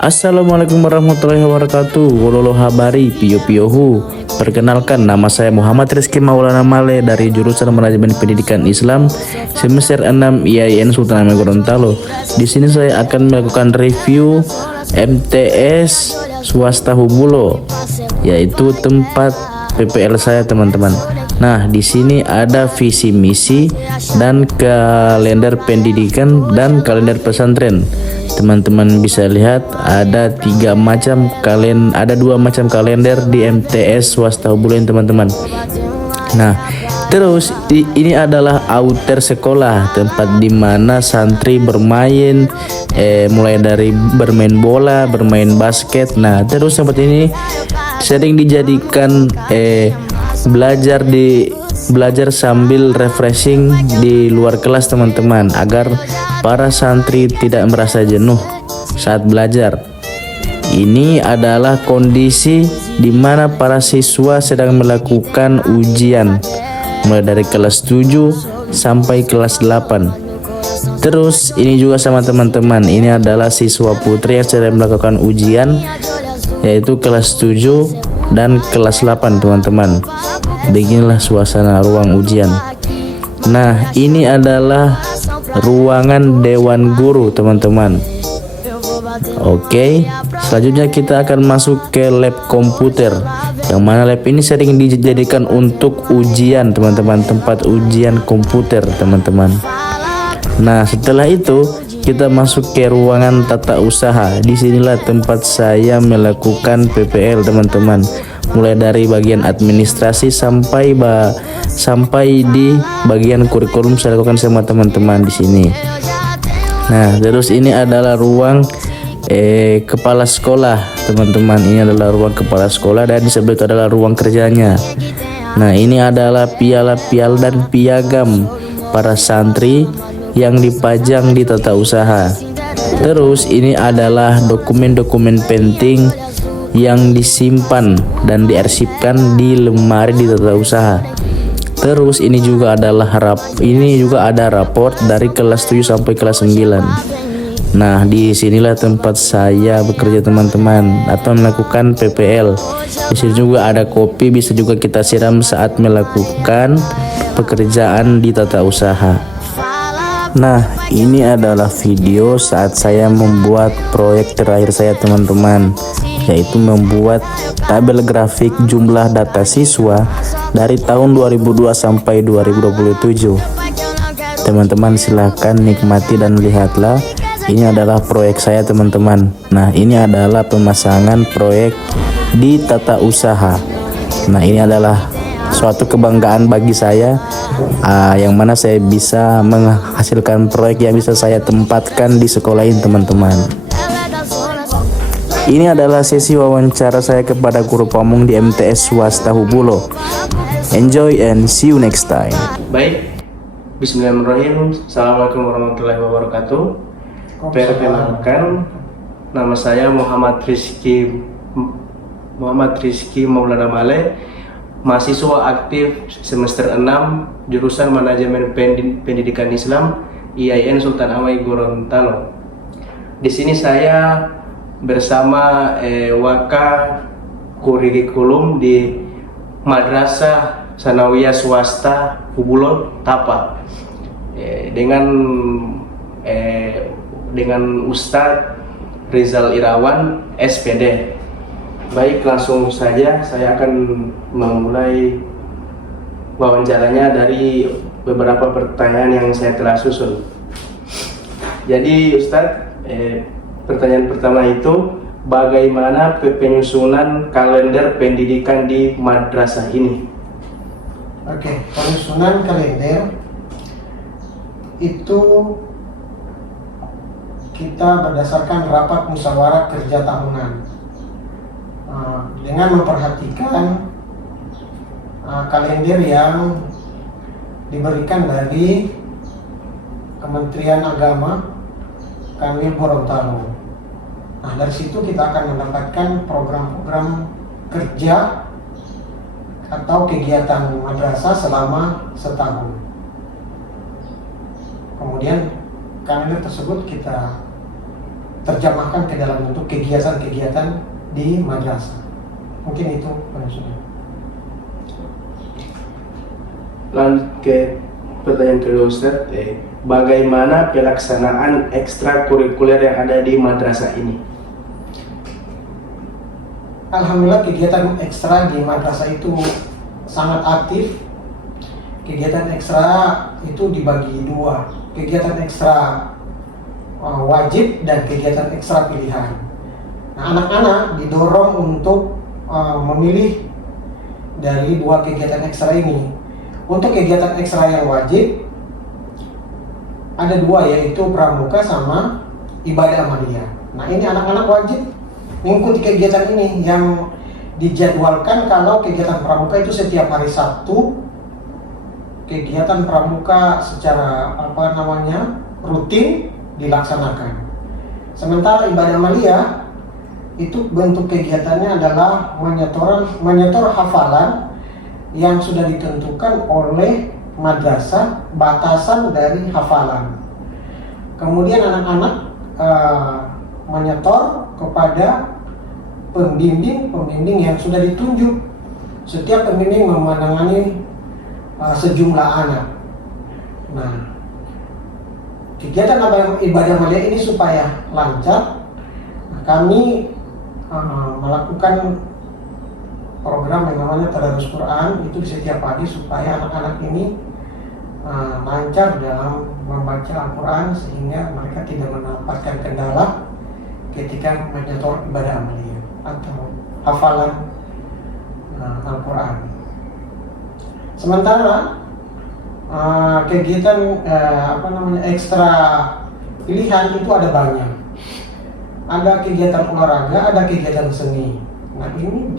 Assalamualaikum warahmatullahi wabarakatuh. Wololo habari piyo piyohu. Perkenalkan, nama saya Muhammad Rizky Maulana Male dari jurusan Manajemen Pendidikan Islam semester 6 IAIN Sultan Hamengkubuwono Gorontalo. Di sini saya akan melakukan review MTS swasta Hubulo, yaitu tempat PPL saya, teman-teman. Nah, di sini ada visi misi dan kalender pendidikan dan kalender pesantren. Teman-teman bisa lihat ada dua macam kalender di MTS swasta Hubulo, teman-teman. Nah, terus ini adalah outer sekolah, tempat dimana santri bermain, mulai dari bermain bola, bermain basket. Nah, terus tempat ini sering dijadikan belajar sambil refreshing di luar kelas, teman-teman, agar para santri tidak merasa jenuh saat belajar. Ini adalah kondisi di mana para siswa sedang melakukan ujian mulai dari kelas 7 sampai kelas 8. Terus ini juga sama teman-teman, ini adalah siswa putri yang sedang melakukan ujian, yaitu kelas 7 dan kelas 8, teman-teman. Beginilah suasana ruang ujian. Nah, ini adalah ruangan dewan guru, teman-teman. Oke, selanjutnya kita akan masuk ke lab komputer, yang mana lab ini sering dijadikan untuk ujian, teman-teman, tempat ujian komputer, teman-teman. Nah, setelah itu kita masuk ke ruangan tata usaha. Disinilah tempat saya melakukan PPL, teman-teman, mulai dari bagian administrasi sampai di bagian kurikulum saya lakukan sama teman-teman di sini. Nah, terus ini adalah ruang kepala sekolah, teman-teman. Ini adalah ruang kepala sekolah dan di sebelah itu adalah ruang kerjanya. Nah, ini adalah piala-piala dan piagam para santri yang dipajang di tata usaha. Terus ini adalah dokumen-dokumen penting yang disimpan dan diarsipkan di lemari di tata usaha. Terus ini juga ada raport dari kelas 7 sampai kelas 9. Nah, di sinilah tempat saya bekerja, teman-teman, atau melakukan PPL. Di sini juga ada kopi, bisa juga kita siram saat melakukan pekerjaan di tata usaha. Nah, ini adalah video saat saya membuat proyek terakhir saya, teman-teman, yaitu membuat tabel grafik jumlah data siswa dari tahun 2002 sampai 2027. Teman-teman silahkan nikmati dan lihatlah. Ini adalah proyek saya, teman-teman. Nah, ini adalah pemasangan proyek di tata usaha. Nah, ini adalah suatu kebanggaan bagi saya, yang mana saya bisa menghasilkan proyek yang bisa saya tempatkan di sekolah ini, teman-teman. Ini adalah sesi wawancara saya kepada guru pamung di MTS swasta Hubulo. Enjoy and see you next time. Baik, bismillahirrahmanirrahim. Assalamualaikum warahmatullahi wabarakatuh. Perkenalkan, nama saya Muhammad Rizky Maulana Male, mahasiswa aktif semester 6 jurusan Manajemen Pendidikan Islam IAIN Sultan Hamengkubuwono Gorontalo. Di sini saya bersama Waka Kurikulum di Madrasah Sanawiyah Swasta Hubulo Tapa, dengan Ustadz Rizal Irawan SPD. Baik, langsung saja saya akan memulai wawancaranya dari beberapa pertanyaan yang saya telah susun. Jadi Ustadz, pertanyaan pertama itu, bagaimana penyusunan kalender pendidikan di madrasah ini? Oke, penyusunan kalender itu kita berdasarkan rapat musyawarah kerja tahunan, dengan memperhatikan kalender yang diberikan dari Kementerian Agama kami Gorontalo. Nah, dari situ kita akan mendapatkan program-program kerja atau kegiatan madrasah selama setahun. Kemudian kalender tersebut kita terjemahkan ke dalam bentuk kegiatan-kegiatan di madrasah. Mungkin itu Pak Yusuf. Lanjut ke pertanyaan kedua Ustaz, bagaimana pelaksanaan ekstrakurikuler yang ada di madrasah ini? Alhamdulillah kegiatan ekstra di madrasah itu sangat aktif. Kegiatan ekstra itu dibagi dua, kegiatan ekstra wajib dan kegiatan ekstra pilihan. Nah, anak-anak didorong untuk memilih dari dua kegiatan ekstra ini. Untuk kegiatan ekstra yang wajib ada dua, yaitu pramuka sama ibadah amaliyah. Nah, ini anak-anak wajib mengikuti kegiatan ini yang dijadwalkan. Kalau kegiatan pramuka itu setiap hari Sabtu, kegiatan pramuka secara rutin dilaksanakan. Sementara ibadah amaliyah itu bentuk kegiatannya adalah menyetor hafalan yang sudah ditentukan oleh madrasah, batasan dari hafalan. Kemudian anak-anak menyetor kepada pembimbing yang sudah ditunjuk. Setiap pembimbing menangani sejumlah anak. Nah, kegiatan ibadah amaliyah ini supaya lancar, kami melakukan program yang namanya Tadarus Quran itu di setiap pagi supaya anak-anak ini lancar dalam membaca Al-Quran sehingga mereka tidak mendapatkan kendala ketika menyetor ibadah amaliyah atau hafalan Al-Quran. Sementara kegiatan ekstra pilihan itu ada banyak. Ada kegiatan olahraga, ada kegiatan seni. Nah, ini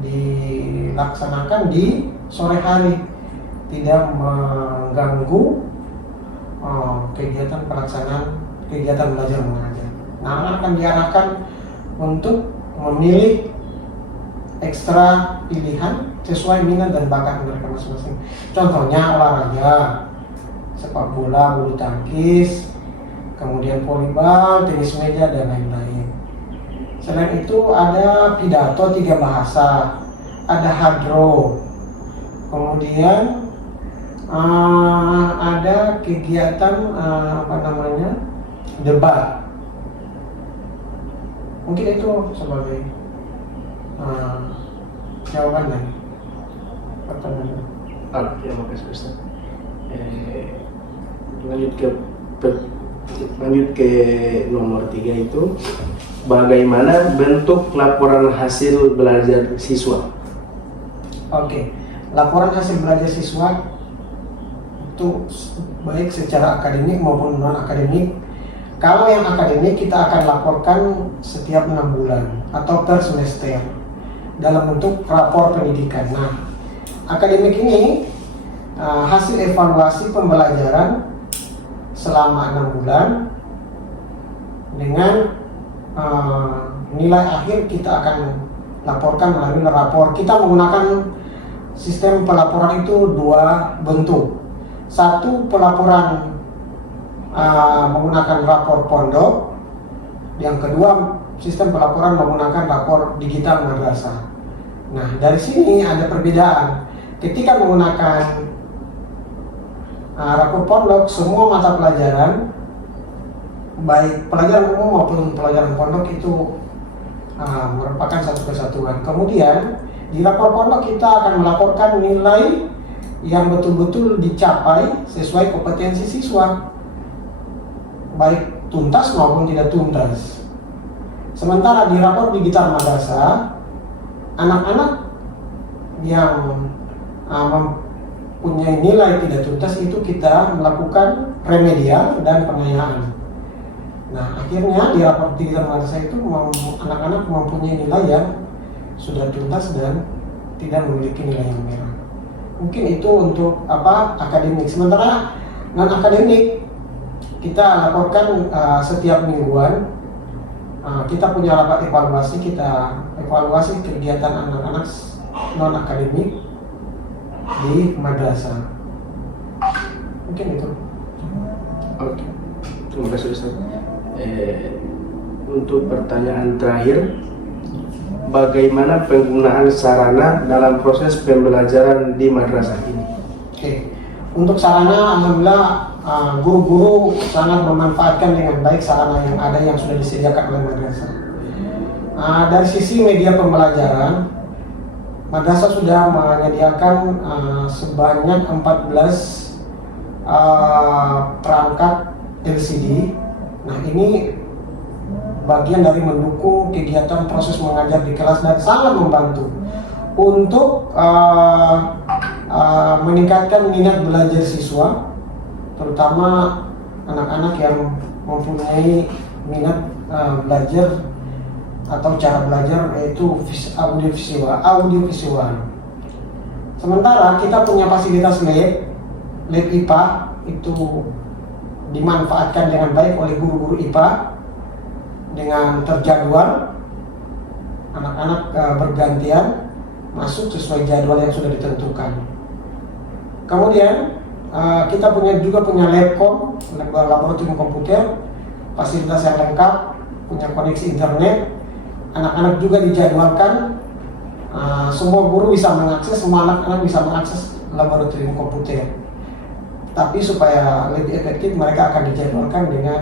dilaksanakan di sore hari, tidak mengganggu kegiatan pelaksanaan kegiatan belajar mengajar. Nah, anak akan diarahkan untuk memilih ekstra pilihan sesuai minat dan bakat mereka masing-masing. Contohnya olahraga, sepak bola, bulu tangkis, kemudian volleyball, tenis meja, dan lain-lain. Selain itu ada pidato 3 bahasa, ada hadro, kemudian ada kegiatan debat. Mungkin itu sebagai jawaban dari pertanyaan. Terima kasih Ustaz. Lanjut ke nomor 3 itu, bagaimana bentuk laporan hasil belajar siswa? Oke, laporan hasil belajar siswa itu baik secara akademik maupun non akademik. Kalau yang akademik kita akan laporkan setiap 6 bulan atau per semester dalam bentuk rapor pendidikan. Nah, akademik ini hasil evaluasi pembelajaran selama 6 bulan dengan nilai akhir kita akan laporkan melalui rapor. Kita menggunakan sistem pelaporan itu 2 bentuk. Satu, pelaporan menggunakan rapor pondok. Yang kedua, sistem pelaporan menggunakan rapor digital madrasah. Nah, dari sini ada perbedaan. Ketika menggunakan rapor pondok, semua mata pelajaran, baik pelajaran umum maupun pelajaran pondok itu merupakan satu kesatuan. Kemudian di rapor pondok kita akan melaporkan nilai yang betul-betul dicapai sesuai kompetensi siswa, baik tuntas maupun tidak tuntas. Sementara di rapor digital madrasah, anak-anak yang mempunyai nilai tidak tuntas itu kita melakukan remedial dan pengayaan. Nah, akhirnya di rapor digital madrasah itu anak-anak mempunyai nilai yang sudah tuntas dan tidak memiliki nilai yang merah. Mungkin itu untuk akademik. Sementara non akademik kita laporkan setiap mingguan. Kita punya rapat evaluasi, kita evaluasi kegiatan anak-anak non akademik di madrasah. Mungkin itu. Oke, terima kasih Ustaz. Untuk pertanyaan terakhir, bagaimana penggunaan sarana dalam proses pembelajaran di madrasah ini? Oke, untuk sarana, alhamdulillah guru-guru sangat memanfaatkan dengan baik sarana yang ada yang sudah disediakan oleh madrasah. Dari sisi media pembelajaran, madrasah sudah menyediakan sebanyak 14 perangkat LCD. Nah, ini bagian dari mendukung kegiatan proses mengajar di kelas dan sangat membantu untuk meningkatkan minat belajar siswa, terutama anak-anak yang mempunyai minat belajar atau cara belajar yaitu audiovisual. Sementara kita punya fasilitas lab IPA itu dimanfaatkan dengan baik oleh guru-guru IPA dengan terjadwal, anak-anak bergantian masuk sesuai jadwal yang sudah ditentukan. Kemudian kita juga punya labcom, laboratorium komputer, fasilitas yang lengkap, punya koneksi internet. Anak-anak juga dijadwalkan, semua guru bisa mengakses, semua anak-anak bisa mengakses laboratorium komputer. Tapi supaya lebih efektif, mereka akan dijadwalkan dengan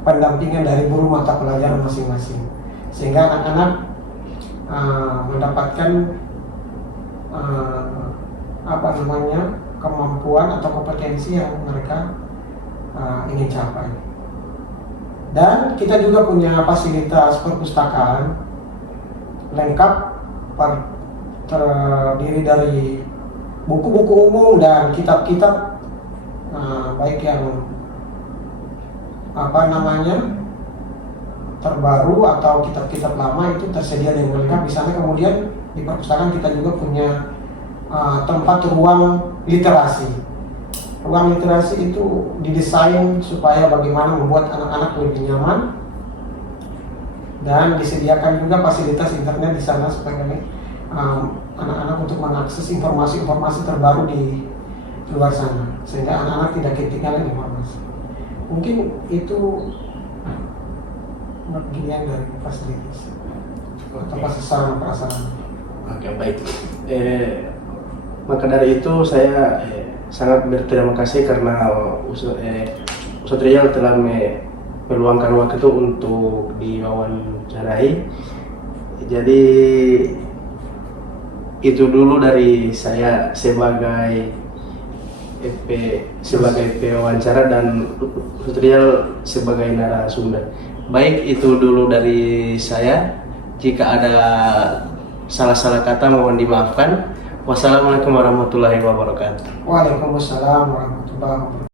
pendampingan dari guru mata pelajaran masing-masing, sehingga anak-anak mendapatkan kemampuan atau kompetensi yang mereka ingin capai. Dan kita juga punya fasilitas perpustakaan lengkap, terdiri dari buku-buku umum dan kitab-kitab baik yang terbaru atau kitab-kitab lama itu tersedia dengan lengkap di sana. Kemudian di perpustakaan kita juga punya tempat ruang literasi. Ruang literasi itu didesain supaya bagaimana membuat anak-anak lebih nyaman, dan disediakan juga fasilitas internet di sana supaya anak-anak untuk mengakses informasi-informasi terbaru di luar sana, sehingga anak-anak tidak ketinggalan informasi. Mungkin itu bagian dari fasilitas atau sarana prasarana. Oke, baik. Maka dari itu saya sangat berterima kasih karena Ustadz Rizal telah meluangkan waktu untuk diwawancarai. Jadi itu dulu dari saya sebagai pewawancara dan Ustadz Rizal sebagai narasumber. Baik, itu dulu dari saya. Jika ada salah-salah kata mohon dimaafkan. Wassalamualaikum warahmatullahi wabarakatuh. Waalaikumsalam warahmatullahi wabarakatuh.